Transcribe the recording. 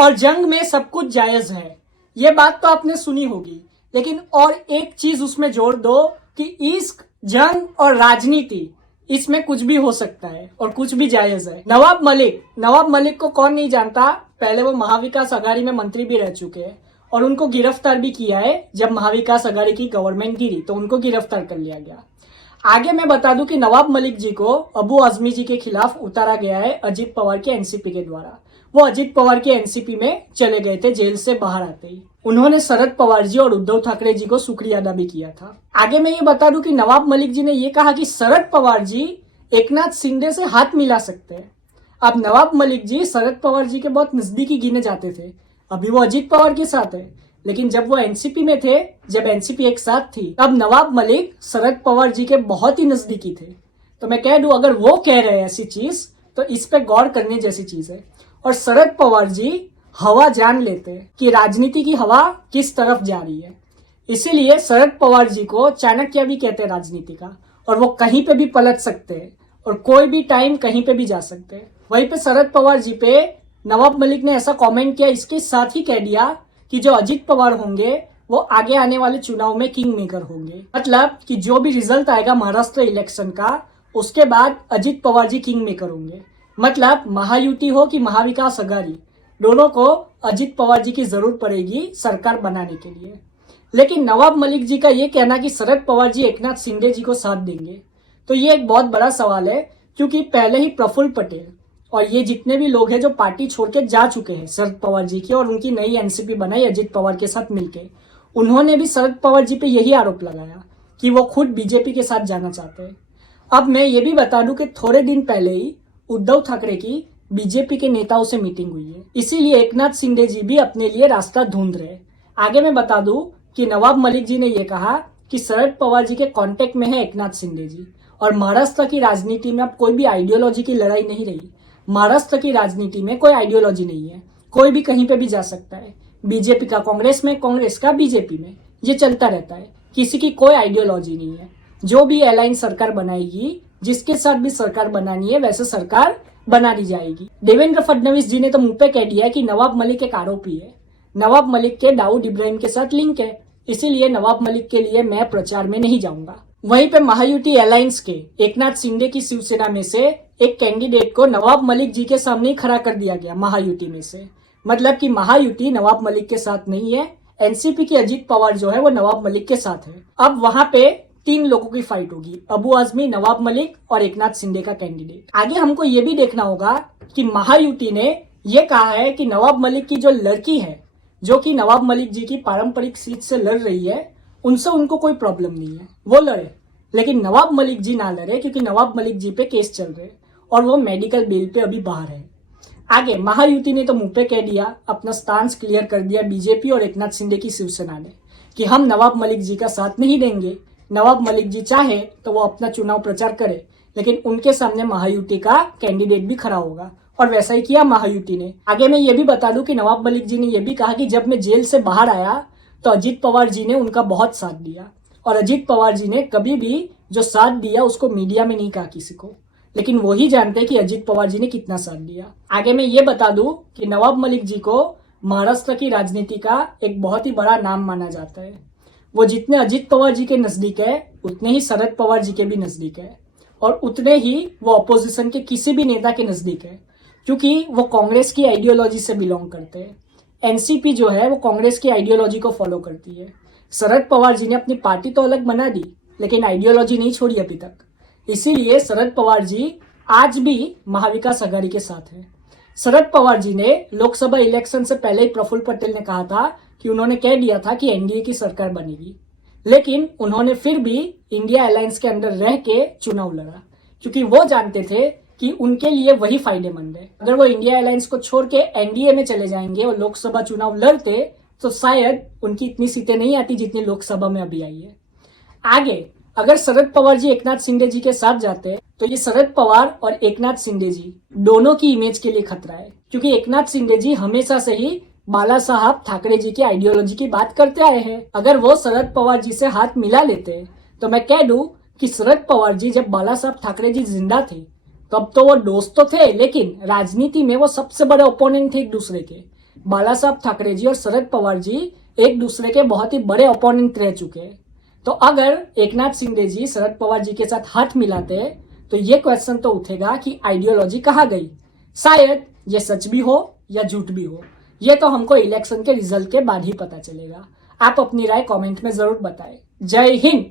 और जंग में सब कुछ जायज है, ये बात तो आपने सुनी होगी, लेकिन और एक चीज उसमें जोड़ दो कि इश्क, जंग और राजनीति, इसमें कुछ भी हो सकता है और कुछ भी जायज है। नवाब मलिक को कौन नहीं जानता, पहले वो महाविकास अघाड़ी में मंत्री भी रह चुके हैं और उनको गिरफ्तार भी किया है। जब महाविकास अघाड़ी की गवर्नमेंट गिरी तो उनको गिरफ्तार कर लिया गया। आगे मैं बता दूं कि नवाब मलिक जी को अबू आजमी जी के खिलाफ उतारा गया है अजीत पवार के एनसीपी के द्वारा। वो अजीत पवार के एनसीपी में चले गए थे जेल से बाहर आते ही। उन्होंने शरद पवार जी और उद्धव ठाकरे जी को शुक्रिया अदा भी किया था। आगे मैं ये बता दूं कि नवाब मलिक जी ने ये कहा कि शरद पवार जी एकनाथ शिंदे से हाथ मिला सकते हैं। अब नवाब मलिक जी शरद पवार जी के बहुत नजदीकी गिने जाते थे। अभी वो अजीत पवार के साथ है, लेकिन जब वो एनसीपी में थे, जब एनसीपी एक साथ थी, तब नवाब मलिक शरद पवार जी के बहुत ही नजदीकी थे। तो मैं कह दूं, अगर वो कह रहे हैं ऐसी चीज तो इस पे गौर करने जैसी चीज है। और शरद पवार जी हवा जान लेते हैं कि राजनीति की हवा किस तरफ जा रही है। इसीलिए शरद पवार जी को चाणक्य भी कहते हैं राजनीति का, और वो कहीं पे भी पलट सकते हैं और कोई भी टाइम कहीं पे भी जा सकते हैं। वहीं पे शरद पवार जी पे नवाब मलिक ने ऐसा कमेंट किया, इसके साथ ही कह दिया कि जो अजीत पवार होंगे वो आगे आने वाले चुनाव में किंग मेकर होंगे। मतलब कि जो भी रिजल्ट आएगा महाराष्ट्र इलेक्शन का, उसके बाद अजीत पवार जी किंग मेकर होंगे। मतलब महायुति हो कि महाविकास अघाड़ी, दोनों को अजीत पवार जी की जरूरत पड़ेगी सरकार बनाने के लिए। लेकिन नवाब मलिक जी का ये कहना कि शरद पवार जी एकनाथ शिंदे जी को साथ देंगे, तो ये एक बहुत बड़ा सवाल है। क्योंकि पहले ही प्रफुल्ल पटेल और ये जितने भी लोग हैं जो पार्टी छोड़ के जा चुके हैं शरद पवार जी की, और उनकी नई एनसीपी बनाई अजीत पवार के साथ मिलके, उन्होंने भी शरद पवार जी पे यही आरोप लगाया कि वो खुद बीजेपी के साथ जाना चाहते हैं। अब मैं ये भी बता दूं कि थोड़े दिन पहले ही उद्धव ठाकरे की बीजेपी के नेताओं से मीटिंग हुई है, इसीलिए एकनाथ शिंदे जी भी अपने लिए रास्ता ढूंढ रहे। आगे मैं बता दूं कि नवाब मलिक जी ने यह कहा कि शरद पवार जी के कांटेक्ट में है एकनाथ शिंदे जी, और महाराष्ट्र की राजनीति में अब कोई भी आइडियोलॉजी की लड़ाई नहीं रही। महाराष्ट्र की राजनीति में कोई आइडियोलॉजी नहीं है, कोई भी कहीं पे भी जा सकता है। बीजेपी का कांग्रेस में, कांग्रेस का बीजेपी में, ये चलता रहता है। किसी की कोई आइडियोलॉजी नहीं है। जो भी अलायंस सरकार बनाएगी, जिसके साथ भी सरकार बनानी है, वैसे सरकार बना दी जाएगी। देवेंद्र फडणवीस जी ने तो मुंह पे कह दिया है कि नवाब मलिक एक आरोपी है, नवाब मलिक के दाऊद इब्राहिम के साथ लिंक है, इसीलिए नवाब मलिक के लिए मैं प्रचार में नहीं जाऊंगा। वहीं पे महायुति अलायंस के एकनाथ शिंदे की शिवसेना में से एक कैंडिडेट को नवाब मलिक जी के सामने खड़ा कर दिया गया महायुति में से। मतलब कि महायुति नवाब मलिक के साथ नहीं है, एनसीपी की अजीत पवार जो है वो नवाब मलिक के साथ है। अब वहां पे 3 लोगों की फाइट होगी, अबू आजमी, नवाब मलिक और एकनाथ शिंदे का कैंडिडेट। आगे हमको ये भी देखना होगा कि महायुति ने ये कहा है कि नवाब मलिक की जो लड़की है, जो कि नवाब मलिक जी की पारंपरिक सीट से लड़ रही है, उनसे उनको कोई प्रॉब्लम नहीं है, वो लड़े। लेकिन नवाब मलिक जी ना लड़े, क्योंकि नवाब मलिक जी पे केस चल रहे और वो मेडिकल बेल पे अभी बाहर है। आगे महायुति ने तो मुंह पे कह दिया, अपना स्टांस क्लियर कर दिया बीजेपी और एकनाथ शिंदे की शिवसेना ने, कि हम नवाब मलिक जी का साथ नहीं देंगे। नवाब मलिक जी चाहे तो वो अपना चुनाव प्रचार करे, लेकिन उनके सामने महायुति का कैंडिडेट भी खड़ा होगा, और वैसा ही किया महायुति ने। आगे मैं ये भी बता दूं कि नवाब मलिक जी ने यह भी कहा कि जब मैं जेल से बाहर आया तो अजीत पवार जी ने उनका बहुत साथ दिया, और अजीत पवार जी ने कभी भी जो साथ दिया उसको मीडिया में नहीं कहा किसी को, लेकिन वही जानते कि अजीत पवार जी ने कितना साथ दिया। आगे मैं ये बता दूं कि नवाब मलिक जी को महाराष्ट्र की राजनीति का एक बहुत ही बड़ा नाम माना जाता है। वो जितने अजीत पवार जी के नजदीक है, उतने ही शरद पवार जी के भी नजदीक है, और उतने ही वो अपोजिशन के किसी भी नेता के नजदीक है, क्योंकि वो कांग्रेस की आइडियोलॉजी से बिलोंग करते हैं। एनसीपी जो है वो कांग्रेस की आइडियोलॉजी को फॉलो करती है। शरद पवार जी ने अपनी पार्टी तो अलग बना दी, लेकिन आइडियोलॉजी नहीं छोड़ी अभी तक। इसीलिए शरद पवार जी आज भी महाविकास अघाड़ी के साथ है। शरद पवार जी ने लोकसभा इलेक्शन से पहले ही प्रफुल्ल पटेल ने कहा था कि उन्होंने कह दिया था कि एनडीए की सरकार बनेगी, लेकिन उन्होंने फिर भी इंडिया अलायंस के अंदर रह के चुनाव लड़ा, क्योंकि वो जानते थे कि उनके लिए वही फायदेमंद है। अगर वो इंडिया अलायंस को छोड़ के एनडीए में चले जाएंगे और लोकसभा चुनाव लड़ते तो शायद उनकी इतनी सीटें नहीं आती जितनी लोकसभा में अभी आई है। आगे अगर शरद पवार जी एकनाथ शिंदे जी के साथ जाते तो ये शरद पवार और एकनाथ शिंदे जी दोनों की इमेज के लिए खतरा है, क्योंकि एकनाथ शिंदे जी हमेशा से ही बाला साहब ठाकरे जी की आइडियोलॉजी की बात करते आए हैं। अगर वो शरद पवार जी से हाथ मिला लेते तो मैं कह दूं कि शरद पवार जी जब बाला साहब ठाकरे जी जिंदा थे तब तो वो दोस्त तो थे, लेकिन राजनीति में वो सबसे बड़े ओपोनेंट थे एक दूसरे के। बाला साहब ठाकरे जी और शरद पवार जी एक दूसरे के बहुत ही बड़े ओपोनेंट रह चुके हैं। तो अगर एकनाथ शिंदे जी शरद पवार जी के साथ हाथ मिलाते तो ये क्वेश्चन तो उठेगा कि आइडियोलॉजी कहाँ गई। शायद ये सच भी हो या झूठ भी हो, ये तो हमको इलेक्शन के रिजल्ट के बाद ही पता चलेगा। आप अपनी राय कमेंट में जरूर बताएं। जय हिंद।